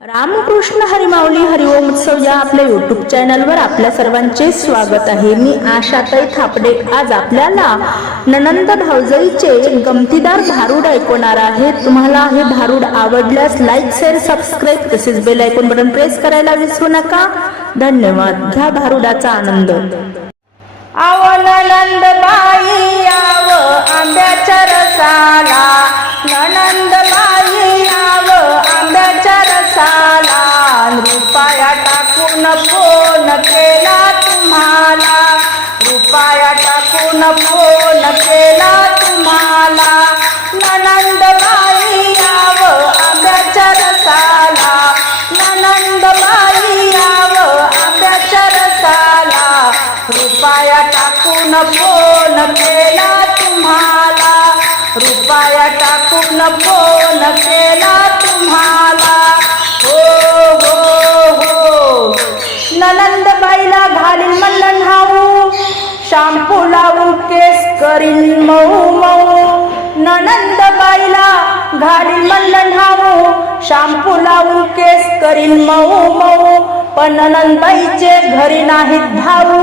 रामकृष्ण हरिमाऊली हरिओम उत्सव या आपल्या यूट्यूब चॅनलवर आपल्या सर्वांचे स्वागत आहे। मी आशाताई थापडे आज आपल्याला ननंद भाऊजाईचे गमतीदार भारूड ऐकवणार आहे। तुम्हाला हे भारूड आवडल्यास लाईक शेअर सबस्क्राईब तसेच बेल आयकॉन बटन प्रेस करायला विसरू नका। धन्यवाद। घ्या भारूडाचा आनंद। आव ननंदबाई आव आंब्याच्या रसाला, ननंदबाई आव आंब्याच्या रसाला, रुपया टाकून फोन केला तुम्हाला, रुपया टाकून फोन केला तुम्हाला, ननंदबाई आव आंब्याच्या रसाला, ननंदबाई आव आंब्याच्या रसाला, रुपया टाकून फोन केला तुम्हाला, रुपया टाकून फोन केला तुम्हाला। हो हो हो ननंदबाईला घालीन म्हणलं न्हाऊ, शॅम्पू लावून केस करीन मऊ मऊ, ननंदबाईला घालीन म्हणलं न्हाऊ, शॅम्पू लावून केस करीन मऊ मऊ, पण ननंदबाईचे घरी नाहीत भाऊ,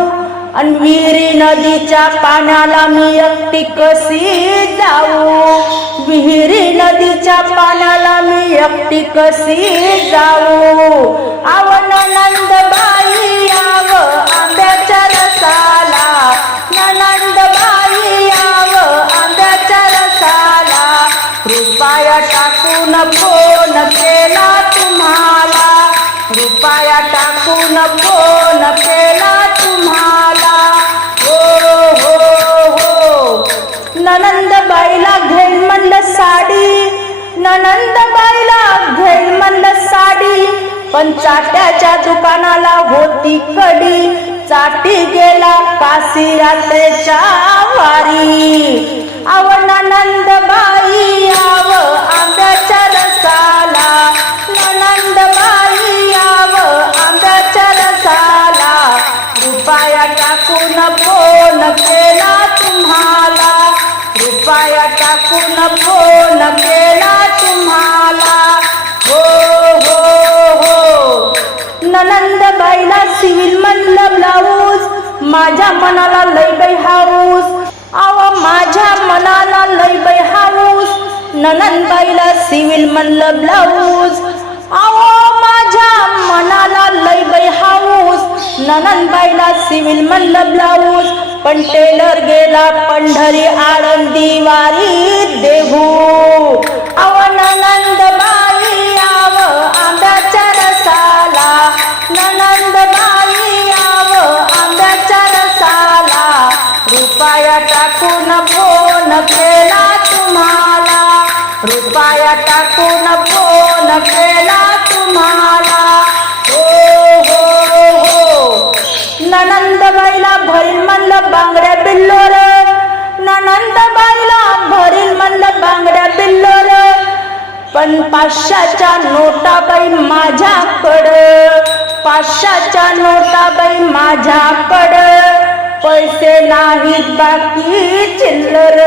अन विहिरी नदीच्या पाण्याला मी एकटी कशी जाऊ, विहिरी नदीच्या पाण्याला मी एकटी कशी जाऊ। आव ननंदबाई आव आंब्याच्या रसाला, ननंदबाई आव आंब्याच्या रसाला, रुपया टाकून फोन केला तुम्हाला, रुपया टाकून फोन केला तुम्हाला। हो हो हो ननंदबाईला घेईन म्हणलं साडी, ननंदबाईला घेईन म्हणलं साडी, पण चाट्याच्या दुकानाला होती कडी, चाटी गेला काशी यात्रेच्या वारी। आव ननंदबाई आव आंब्याच्या रसाला, ननंदबाई आव आंब्याच्या रसाला, रुपया टाकून फोन केला तुम्हाला, रुपया टाकून फोन केला तुम्हाला। हो हो हो ननंदबाईला सिविल म्हणलं ब्लाऊज, माझ्या मनाला लय बाई हाऊस, आव माझ्या मनाला लय बाई हाऊस, ननंदबाईला सिविल म्हणलं ब्लाऊज, आव माझ्या मनाला लय बाई हाऊस, ननंदबाईला सिविल म्हणलं ब्लाऊज, पण टेलर गेला पंढरी आळंदी वारी देहू। आव ननंदबाई आव आंब्याच्या रसाला, ननंदबाई आव आंब्याच्या रसाला, रुपया टाकून फोन केला तुम्हाला, रुपया टाकून फोन केला तुम्हाला। हो हो हो ननंदबाईला भरील म्हणलं बांगड्या बिल्लोर, ननंदबाईला भरील म्हणलं बांगड्या बिल्लोर, पण 500च्या नोटा बाई माझ्याकडं, 500च्या नोटा बाई माझ्याकडं, पैसे नाहीत बाकी चिल्लर।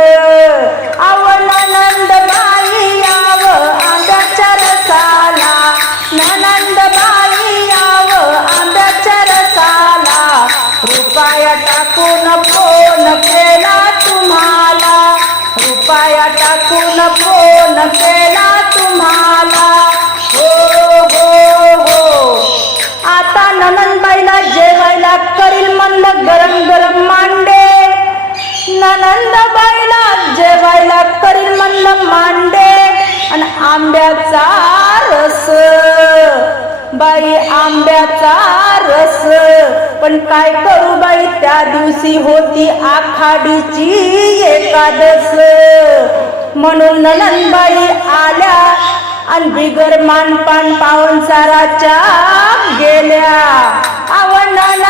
आव ननंदबाई आव आंब्याच्या रसाला, ननंदबाई आव आंब्याच्या रसाला, रुपया टाकून फोन केला तुम्हाला, रुपया टाकून फोन केला तुम्हाला। हो हो हो आता ननंदबाईला जेवायला करील म्हणलं गरम गरम मांडे, ननंदबाईला जेवायला करील म्हणलं मांडे, आणि आंब्याचा रस बाई आंब्याचा रस, पण काय करू बाई त्या दिवशी होती आखाडीची एकादस, म्हणून ननंदबाई आल्या आणि बिगर मानपान पाहुणचाराच्या गेल्या। आव ननंद